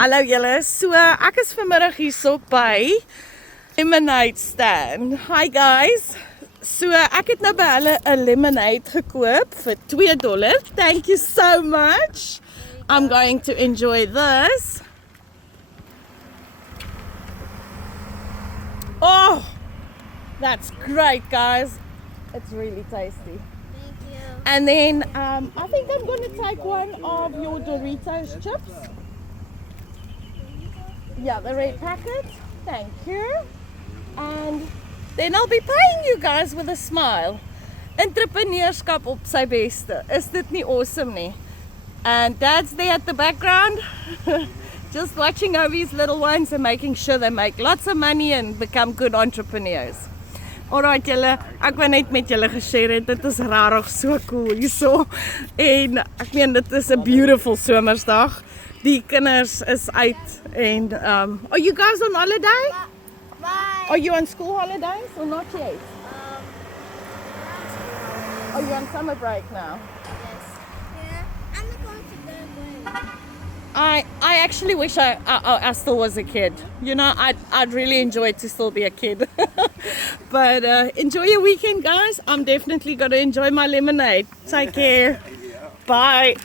Hallo julle. So ek is vanmiddag hierso by lemonade stand. Hi guys. So ek het nou by hulle 'n lemonade gekoop vir $2. Thank you so much. I'm going to enjoy this. Oh, that's great guys. It's really tasty. Thank you. And then I think I'm going to take one of your Doritos chips. Yeah, the red packet. Thank you. And then I'll be paying you guys with a smile. Entrepreneurskap op sy beste. Is dit nie awesome nie? And Dad's there at the background. Just watching over his little ones and making sure they make lots of money and become good entrepreneurs. Alright julle, ek wou net met julle geshare het, dit is rarig so cool hierso. En ek meen dit is 'n beautiful somersdag. Die kinders is uit en are you guys on holiday? Bye. Are you on school holidays or not yet? Are you on summer break now? Yes. Yeah. I'm not going to go. I actually wish I still was a kid. You know, I'd really enjoy to still be a kid. But enjoy your weekend, guys. I'm definitely going to enjoy my lemonade. Take care. Bye.